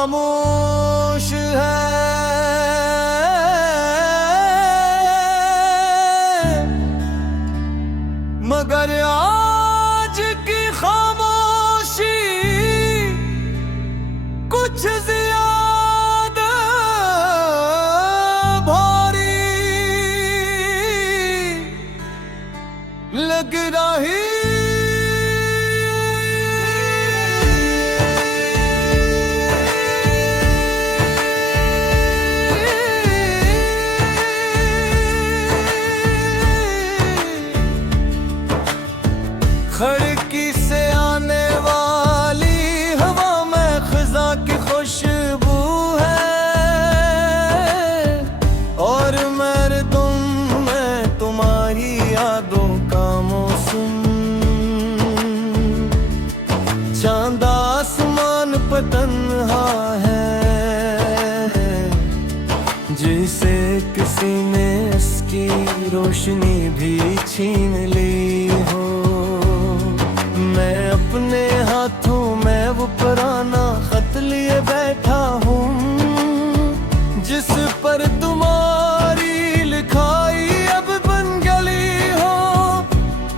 खामोश है, मगर आज की खामोशी कुछ ज्यादा भारी लग रही। खिड़की से आने वाली हवा में खिज़ा की खुशबू है, और मेरे तुम में तुम्हारी यादों का मौसम। चांद आसमान पर तन्हा है, जिसे किसी ने इसकी रोशनी भी छीन ली हो। मैं अपने हाथों में वो पुराना खत लिए बैठा हूँ, जिस पर तुम्हारी लिखाई अब बन गई हो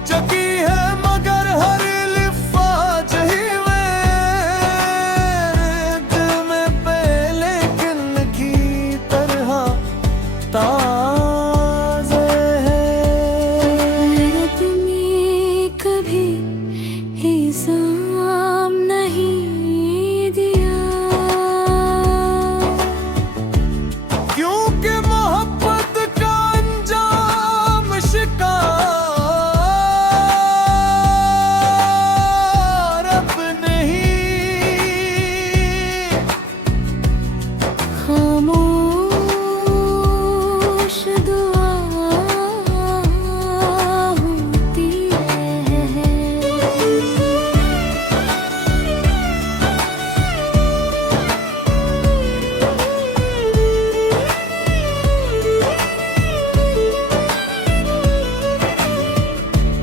चुकी है, मगर हर लिफाज ही दिल में पहले किन की तरह ताज़ा है। तुम्हें कभी इल्ज़ाम नहीं दिया, क्योंकि मोहब्बत का अंजाम शिकार अब नहीं। खामोश दुआ होती है।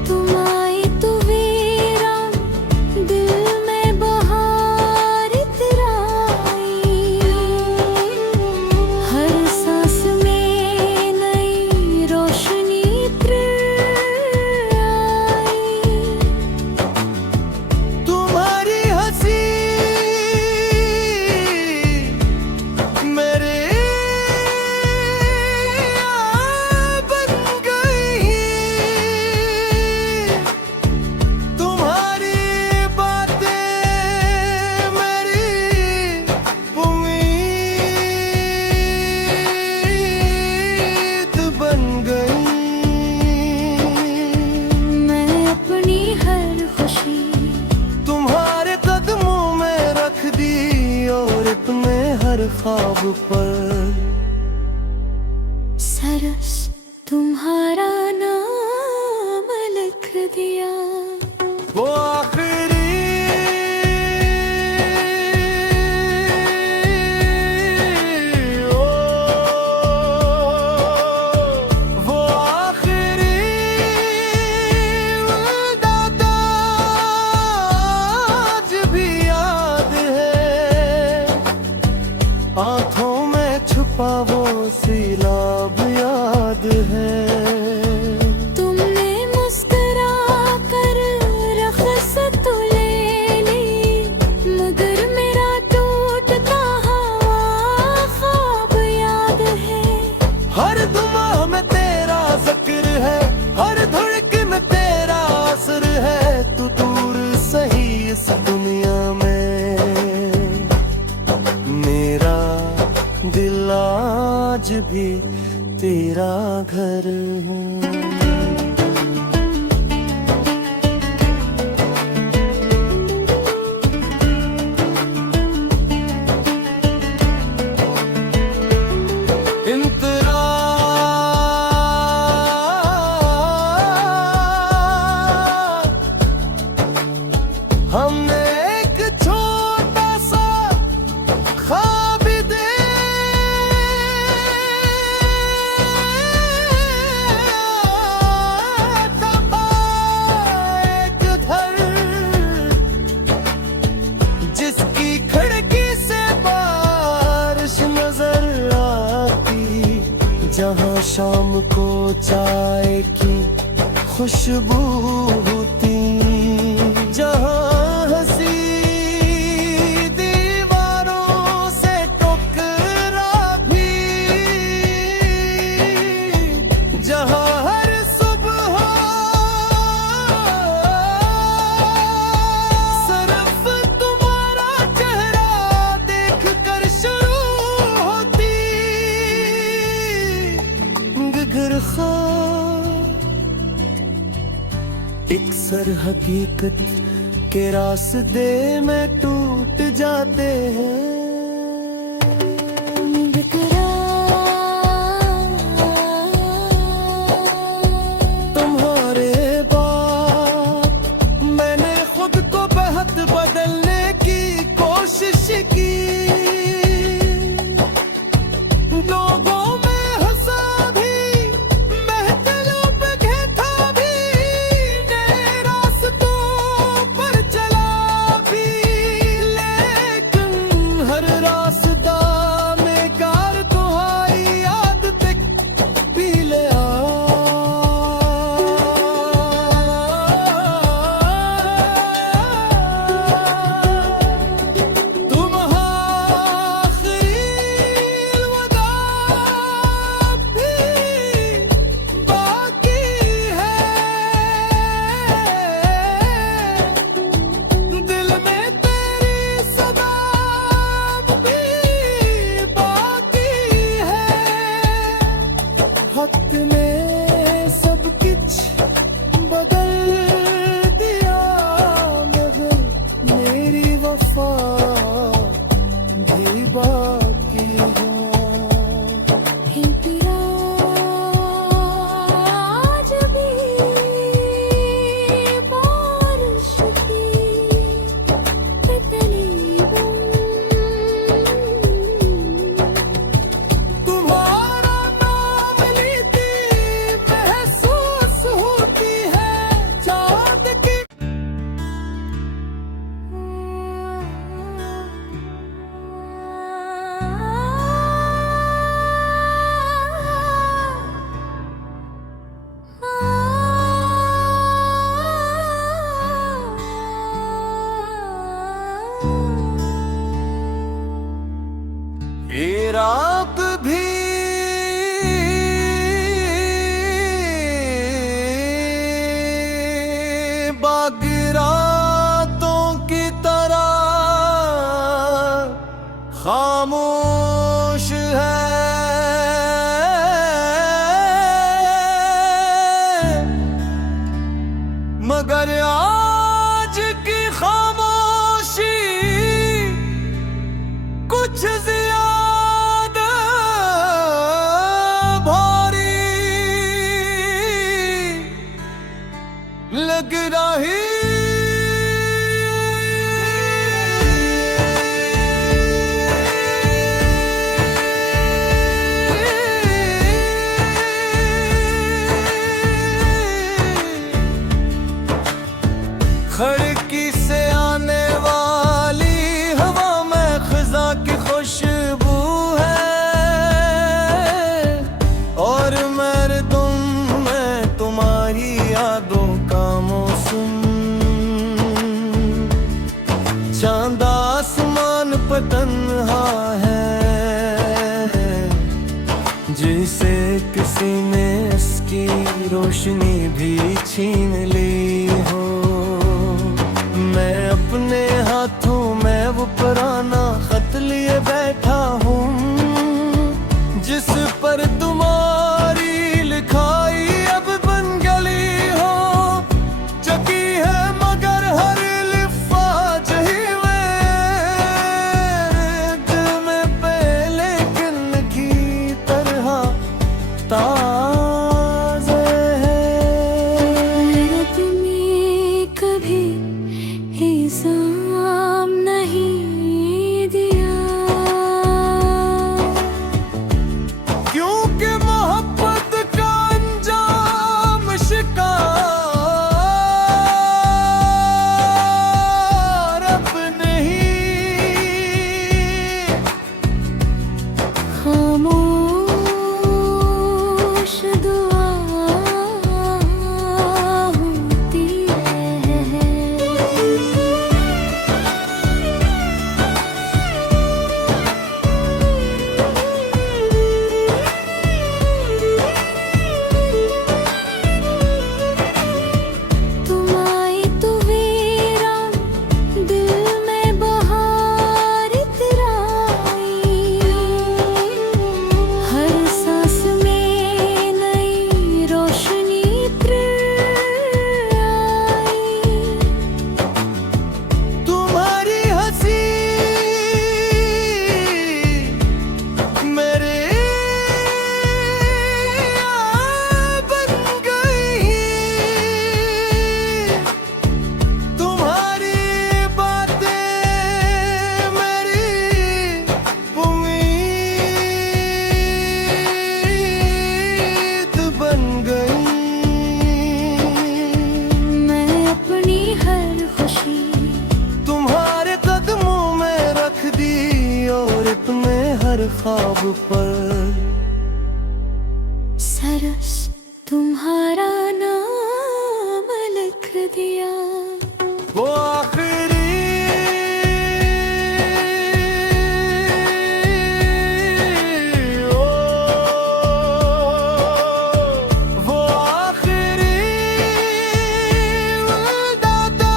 तुम आई तो वीरान दिल में बहार इतराई, हर सांस में नई रोशनी आई। तुम्हारी हंसी मेरे बन गई, तुम्हारी बातें मेरी उम्मीद बन गई। मैं अपनी हर खुशी तुम्हारे कदमों में रख दी, और अपने हर ख्वाब पर सरस तुम्हारा नाम लिख दिया। वो आखिरी वो आखिरी दादा आज भी याद है, आंखों में छुपा वो सीलाब याद है। तुमने मुस्कुरा कर रख्सत ले ली, मगर मेरा टूटता हुआ ख्वाब याद है। हर दुआ में तेरा जिक्र है, हर धड़कन में तेरा असर है। तू दूर सही इस दुनिया में, मेरा दिल आज भी तेरा घर हूँ। हमने एक छोटा सा ख्वाब दे शाम को चाय की खुशबू होती, जहाँ हंसी दीवारों से टकरा भी, जहाँ हर सुबह सिर्फ तुम्हारा चेहरा देख कर शुरू होती। गिर खा एक सर हकीकत के रास्ते में टूट जाते हैं। तुम्हारे बाद मैंने खुद को बेहद बदलने की कोशिश की, लोगों में हंसा भी, महफिलों पे घेता भी, नए रास्तों पर चला भी, लेकिन हर रास्ता में कार तुम्हारी याद तक भी ले आ। तुम आखिरी अलविदा भी बाकी है, दिल में तेरी सदा भी बाकी है। वक्त ने सब कुछ बदल दिया, मगर मेरी वफा भी बाकी है। आज भी बारिश की तकलीफों, तुम्हारा नाम लेती महसूस होती है चाँद की। इराक भी बागरातों की तरह खामोश है, मगर आज की खामोशी कुछ ज्यादा भारी लग रही। खिड़की से आने वाली हवा में खिजा की खुशबू है, और मर्दों में तुम्हारी यादों का मौसम। चांद आसमान पर तन्हा है, जिसे किसी ने इसकी रोशनी भी छीन ली हो। मैं अपने हाथों में वो पुराना खत लिए बैठा हूँ, जिस पर तुम्हारी लिखाई अब बन गई हो चुकी है, मगर हर लिफाज ही दिल में पहले किन की तरह ताज़े है। तुम हर ख्वाब पर। सरस तुम्हारा नाम लिख दिया, वो आखिरी वो आखिरी दादा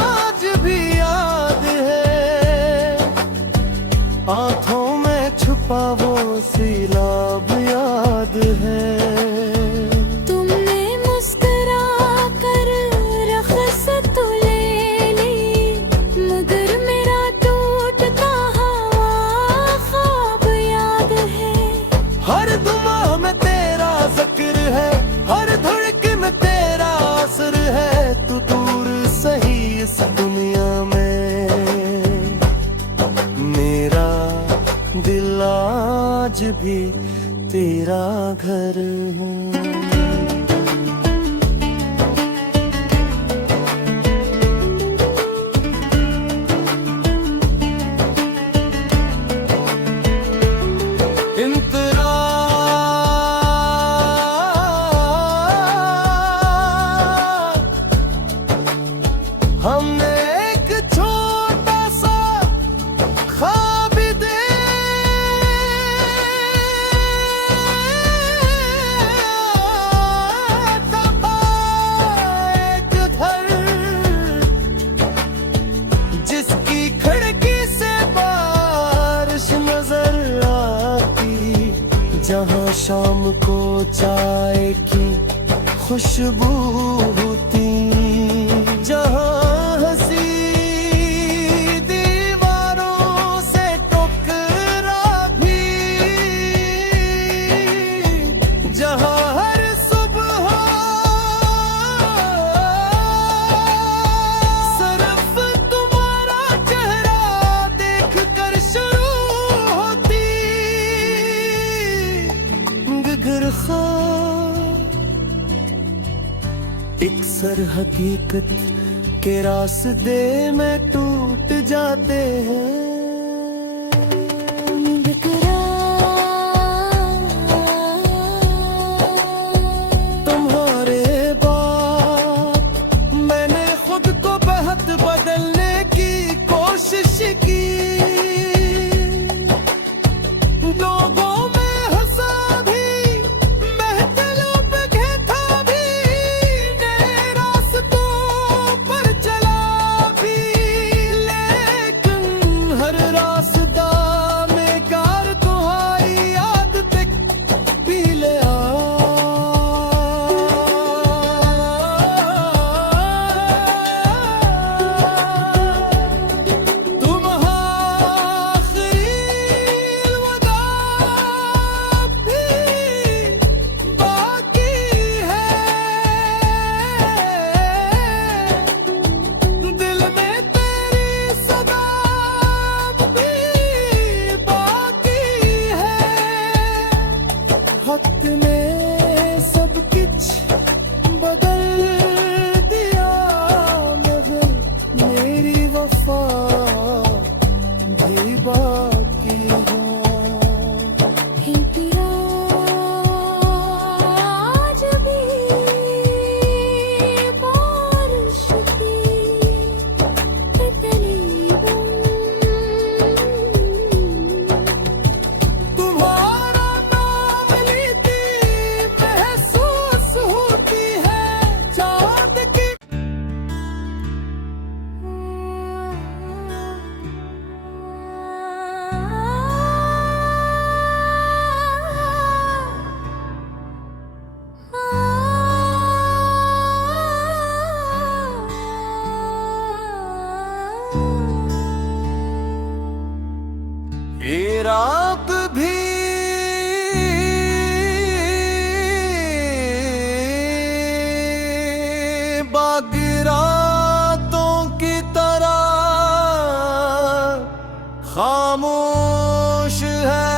आज भी याद है। आंखों में छुपा वो सीलाब याद है। तुमने मुस्कुरा कर रख्सत ले ली, मगर मेरा टूटता हुआ ख्वाब याद है। हर दुआ में तेरा जिक्र है, हर धड़कन में तेरा असर है। तू दूर सही इस दुनिया में, मेरा दिल आज भी तेरा घर हूँ। हमने एक छोटा सा ख्वाब देखा, एक घर जिसकी खिड़की से बारिश नजर आती, जहाँ शाम को चाय की खुशबू होती, जहाँ हंसी दीवारों से टकरा भी, जहाँ हर सुबह सिर्फ तुम्हारा चेहरा देख कर शुरू होती। गिर एक सर हकीकत के रास्ते में टूट जाते हैं। तुम्हारे बाद मैंने खुद को बहुत बदलने की कोशिश की, लोगों में हंसा भी, महफिलों पे घेता भी, नए रास्तों पर चला भी, लेकिन हर रास्ता में कार तुम्हारी याद तक भी ले आ। तुम आखिरी वदा भी बाकी है, दिल में तेरी सदा भी बाकी है। वक्त ने सब कुछ बदल दिया, मगर मेरी वफा भी बाकी है। इंतरा आज भी बारिश की तकलीफों, तुम्हारा नाम लेती महसूस होती है चाँद की। ये रात भी बाकी रातों की तरह खामोश है,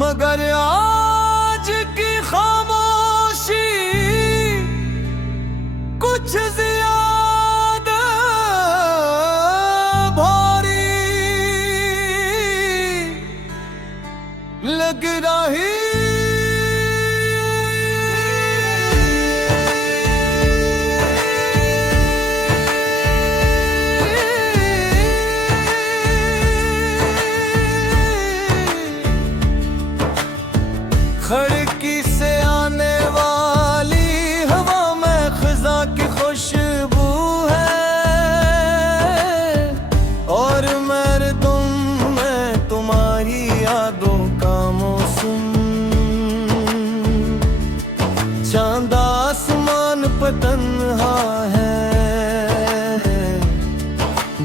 मगर आज की खामोशी कुछ ज़िया गिराही खिड़की से आने वाली हवा में खिजा की खुशबू है और मेरे तुम में तुम्हारी यादों का मौसम। चांद आसमान पर तन्हा है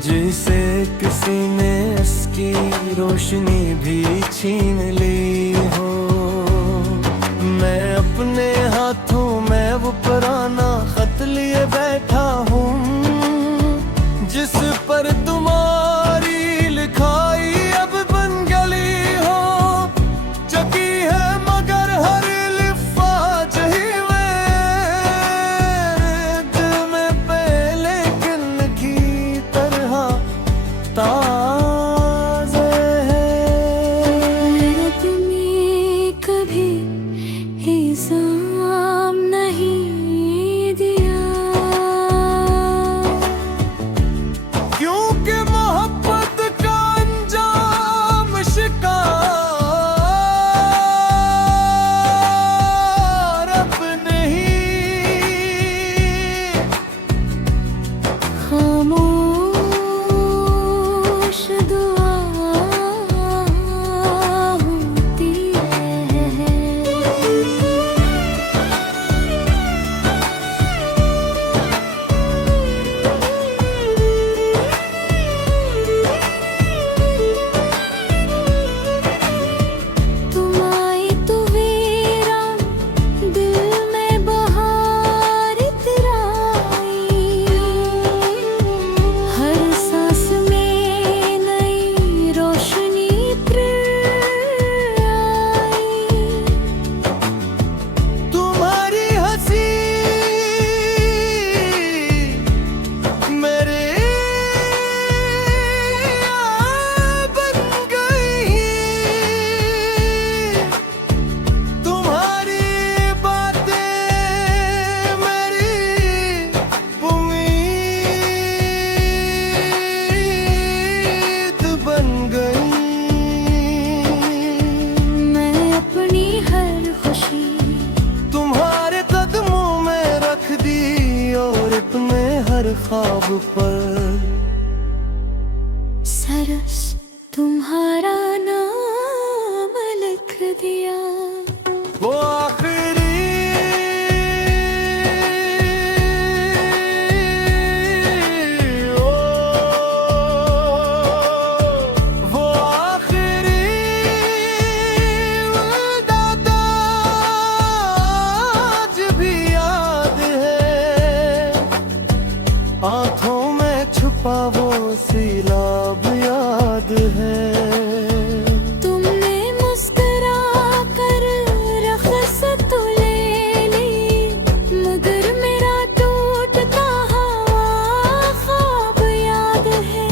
जिसे किसी ने इसकी रोशनी भी छीन ली हो। मैं अपने हाथों में वो पुराना खत लिए बैठा हूँ जिस पर तुम्हारी लिखाई अब बन गई हो चुकी है मगर हर लिफाज ही दिल में पहले किन की तरह ताज़ा है। मैंने तुम्हें कभी हिसाब नहीं दिया क्योंकि मोहब्बत का अंजाम शिकार अब नहीं। खामोश दुआ होती है। तुम आई तो वीरान दिल में बहार इतराई हर सांस में नई रोशनी आई। तुम्हारी हंसी मेरे बन गई। तुम्हारी बातें मेरी उम्मीद बन गई। मैं अपनी हर खुशी तुम्हारे कदमों में रख दी और अपने हर ख्वाब पर सरस तुम्हारा नाम लिख दिया। वो आखिरी वो आखिरी दादा आज भी याद है। आंखों में छुपा वो सीलाब याद है। तुमने मुस्कुरा कर रख्सत ले ली मगर मेरा टूटता हुआ ख्वाब याद है।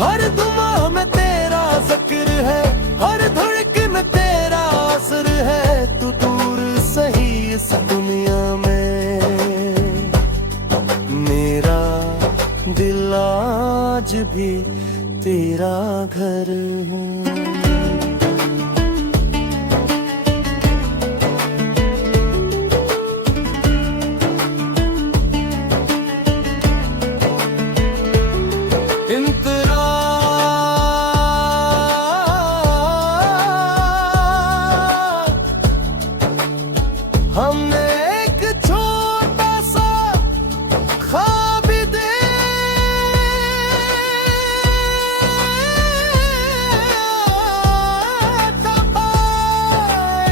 हर दुआ में तेरा जिक्र है हर धड़कन में तेरा असर है। तू दूर सही इस दुनिया में मेरा दिल आज भी तेरा घर हूँ। हमने एक छोटा सा ख्वाब देखा था,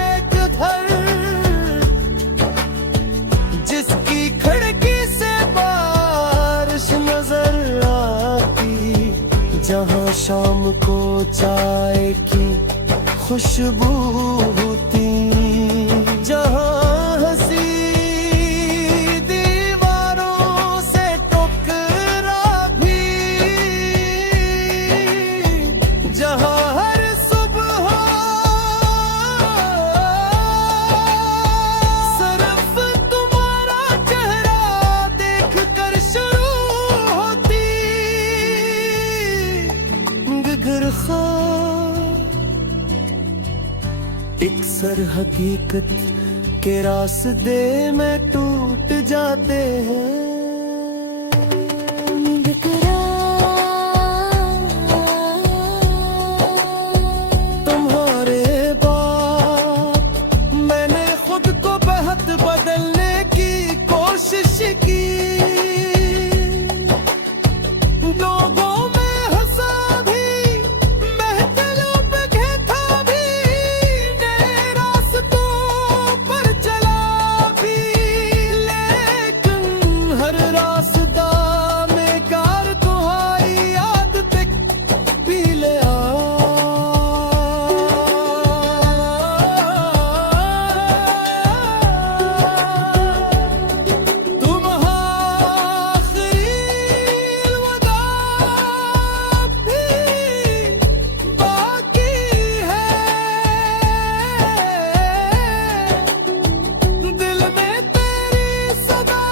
एक घर जिसकी खिड़की से बारिश नजर आती, जहाँ शाम को चाय की खुशबू होती, जहाँ हंसी दीवारों से टकरा भी, जहाँ हर सुबह अक्सर हकीकत के रास्ते में टूट जाते हैं। तुम्हारे बाद मैंने खुद को बेहद बदलने की कोशिश की। लोगों में हंसा भी, महफिलों पे घेता भी, नए रास्तों पर चला भी, लेकिन हर रास्ता में कार तुम्हारी याद पे भी ले आ। तुम आखिरी वदा भी बाकी है, दिल में तेरी सदा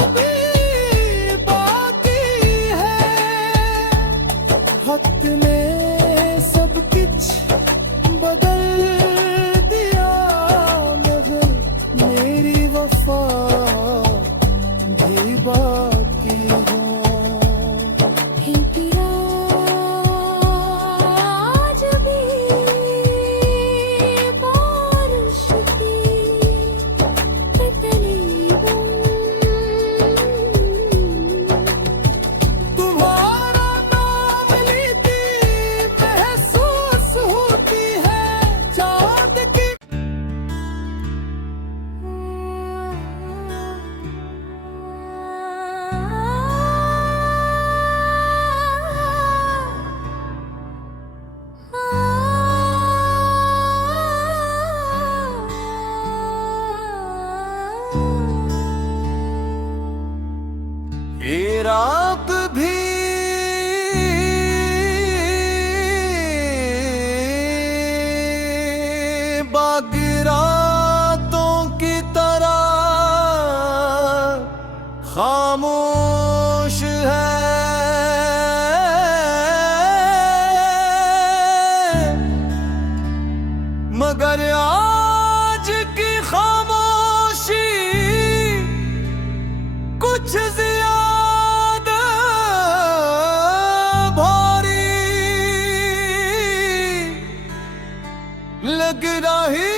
भी बाकी है। वक्त ने सब कुछ बदल दिया, मगर मेरी वफा भी बाकी है। आज भी बारिश की तुम्हारा नाम लेती महसूस होती है चाँद की। ये रात भी बाकी रातों की तरह खामोश है, मगर आज की खामोशी कुछ ज्यादा भारी लग रही।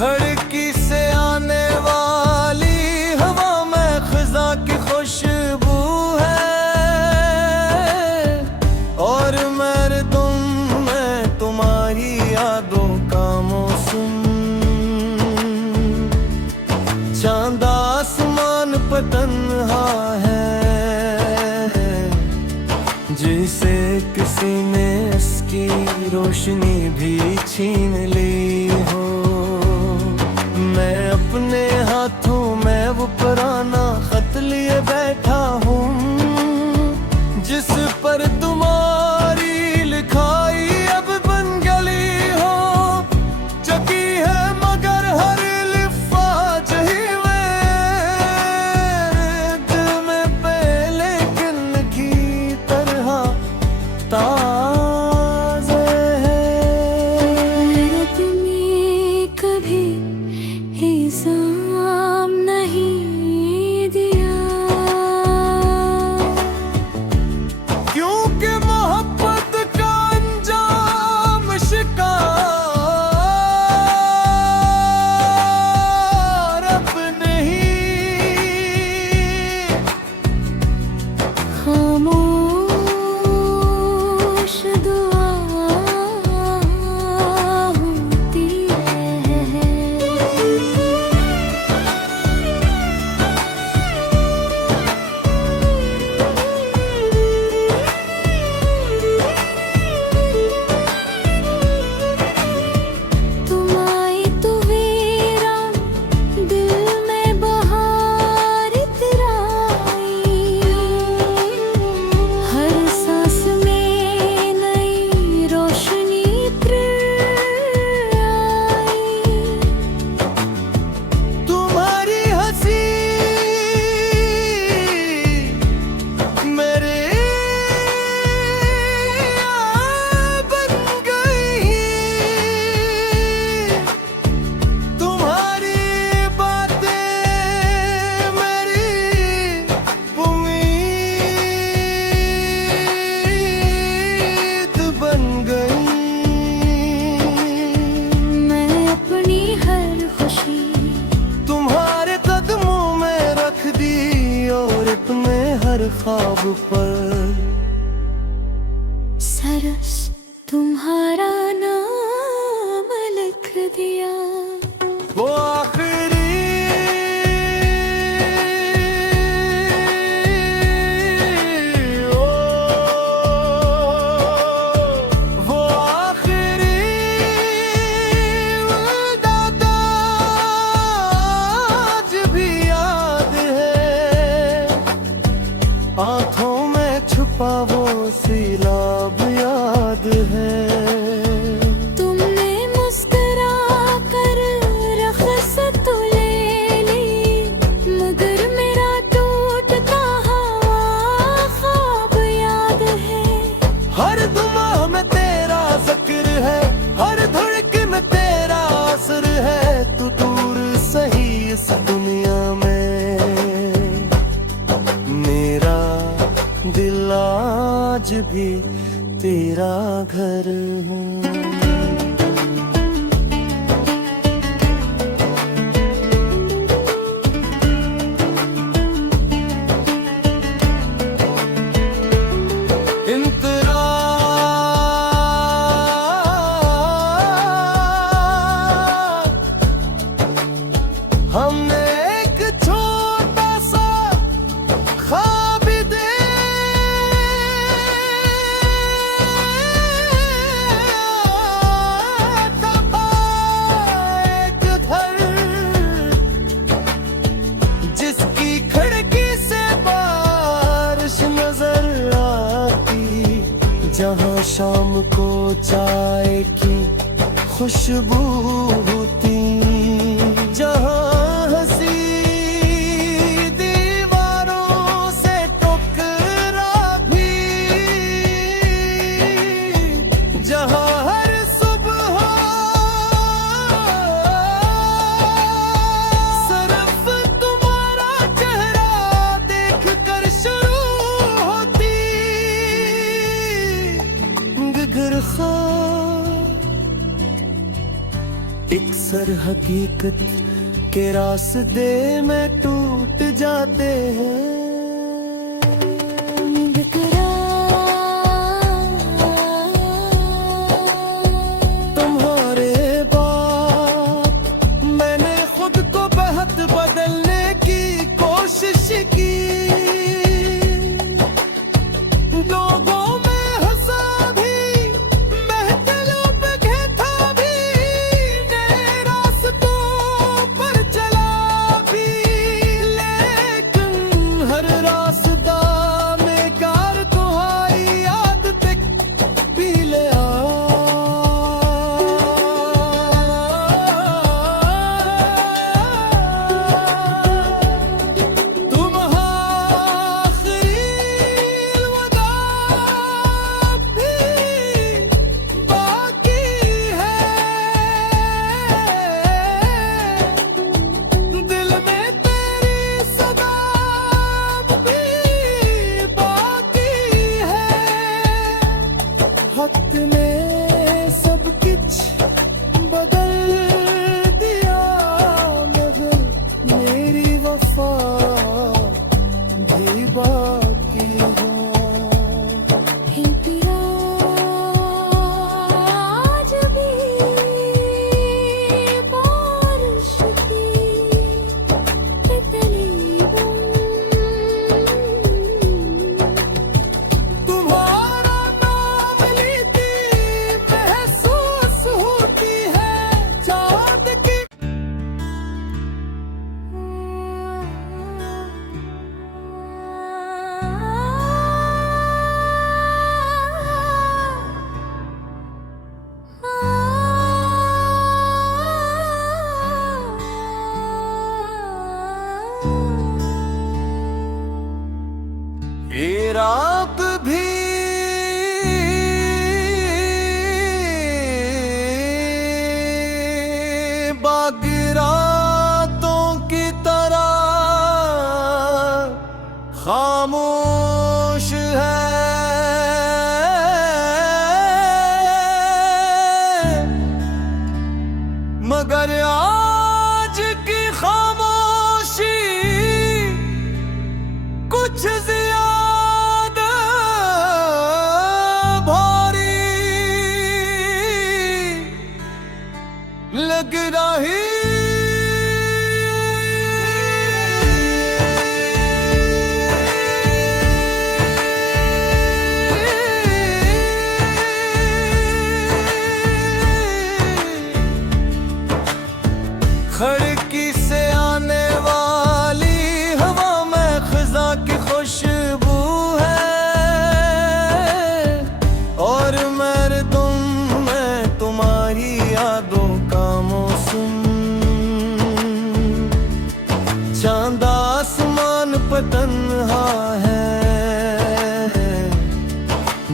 खिड़की से आने वाली हवा में खिजा की खुशबू है, और मैं तुम्हारी यादों का मौसम। चांद आसमान पर तन्हा है, जिसे किसी ने इसकी रोशनी भी छीन ली हो। मैं अपने हाथों में वो पुराना खत लिए बैठा हूँ, जिस पर तुम्हारी लिखाई अब बन गई हो चुकी है, मगर हर लिफाज ही दिल में पहले किन की तरह ताज़ा है। ख्वाब पर। सरस तुम्हारा नाम लिख दिया, वो आखिरी वो आखिरी दादा आज भी याद है, आंखों में छुपा वो सीलाब याद है। तुमने मुस्कुरा कर रख्सत ले ली, मगर मेरा टूटता हुआ ख्वाब याद है। हर दुआ में तेरा जिक्र है, हर धड़कन में तेरा असर है। तू दूर सही इस दुनिया में, मेरा दिल आज भी तेरा घर हूँ। हमने एक छोटा सा ख्वाब देखा था, एक घर जिसकी खिड़की से बारिश नजर आती, जहाँ शाम को चाय की खुशबू होती, जहाँ हंसी दीवारों से टकरा भी, जहाँ हर सुबह सिर्फ तुम्हारा चेहरा देख कर शुरू होती। गिर एक सर हकीकत के रास्ते में टूट जाते हैं। तुम्हारे बाद मैंने खुद को बहुत बदलने की कोशिश की, लोगों में हंसा भी, महफिलों पे घेता भी, नए रास्तों पर चला भी, लेकिन हर रास्ता में कार तुम्हारी याद तक भी ले आ। तुम आखिरी अलविदा भी बाकी है, दिल में तेरी सदा भी बाकी है। वक्त ने सब कुछ बदल दिया, मगर मेरी वफा भी बाकी है। आज भी बारिश की तकलीफों, तुम्हारा नाम लेती महसूस होती है चाँद की। ये रात भी बाकी रातों की तरह खामोश है, मगर आज की खामोशी कुछ ज्यादा गिराही खिड़की से आने वाली हवा में खिजा की खुशबू है और मेरे तुम में तुम्हारी यादों का मौसम। चांद आसमान पर तन्हा है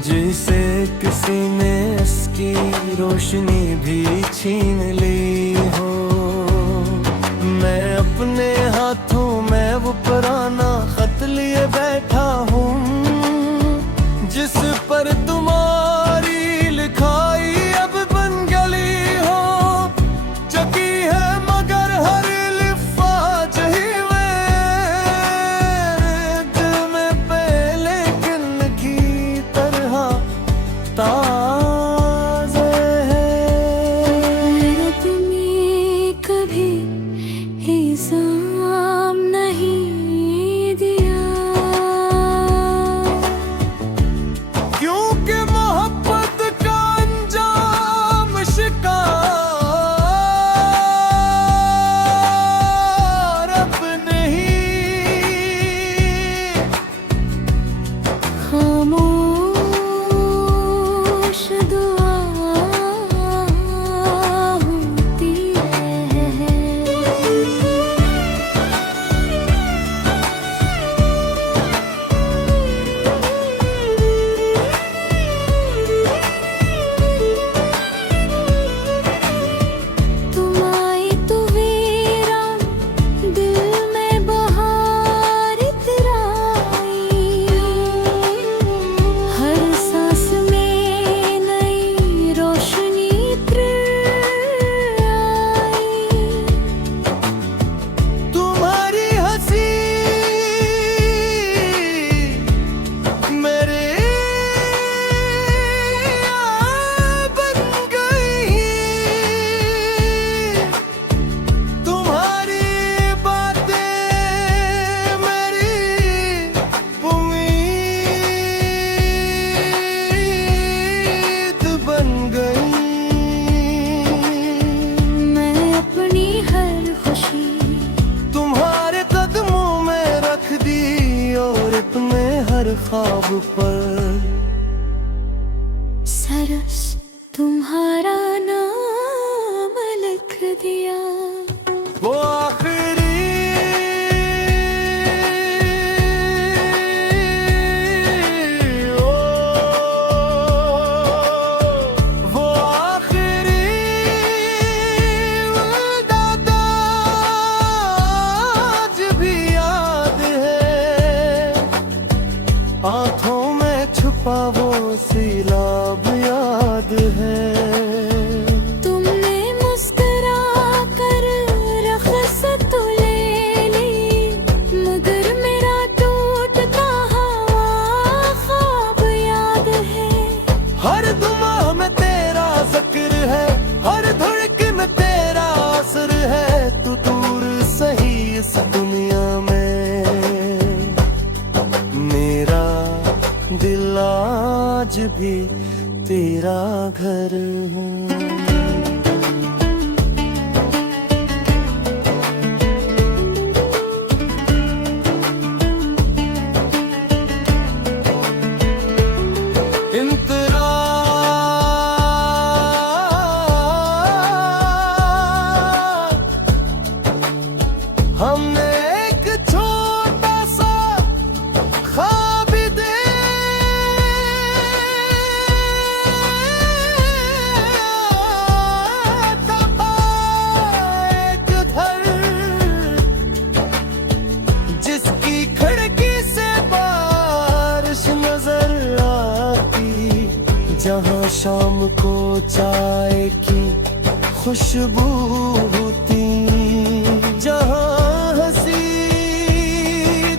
जिसे किसी ने इसकी रोशनी भी छीन ली हो। मैं अपने हाथों में वो पुराना खत लिए बैठा हूँ जिस पर तुम्हारी लिखाई अब बन गई हो चुकी है मगर हर लिफाज ही दिल में पहले किन की तरह ताज़ा है। रब में कभी हिसाब नहीं दिया क्योंकि मोहब्बत का अंजाम शिकार अब नहीं। खामोश दुआ होती है। तुम आई तो वीरान दिल में बहार इतराई हर सांस में नई रोशनी आई। तुम्हारी हंसी मेरे बन गई तुम्हारी बातें मेरी उम्मीद बन गई। मैं अपनी हर खुशी तुम्हारे कदमों में रख दी और अपने हर ख्वाब पर सरस तुम्हारा नाम लिख दिया। वो आखिरी वो आखिरी दादा आज भी याद है आंखों में छुपा वो सीलाब याद है। तुमने मुस्कुरा कर रख्सत ले ली मगर मेरा टूटता हुआ ख्वाब याद है। हर दुआ में तेरा जिक्र है हर धड़कन में तेरा असर है। तू दूर सही इस दुनिया में मेरा दिल आज भी तेरा घर हूँ। हमने एक छोटा सा ख्वाब देखा एक घर जिसकी खिड़की से बारिश नजर आती जहाँ शाम को चाय की खुशबू होती जहाँ हंसी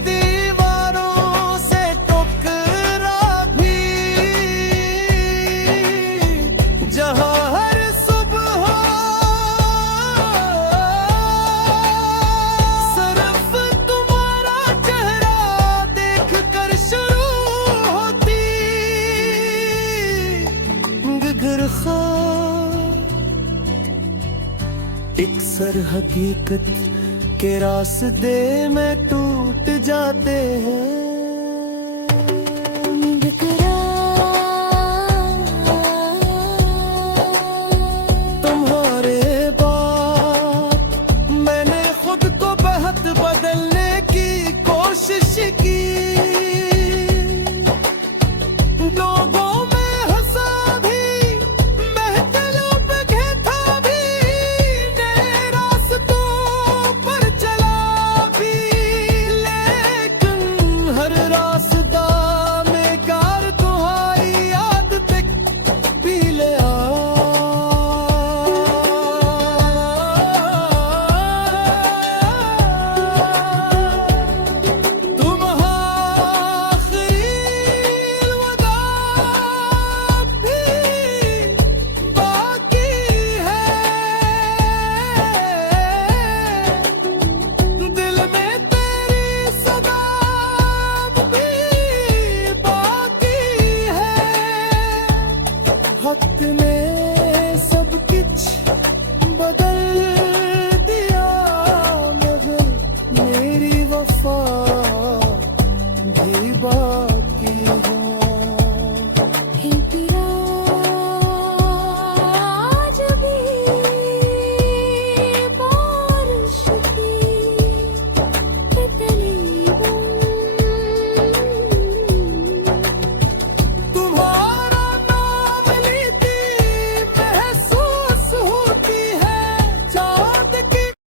दीवारों से टकरा भी जहाँ हर सुबह एक सर हकीकत के रास्ते में टूट जाते हैं।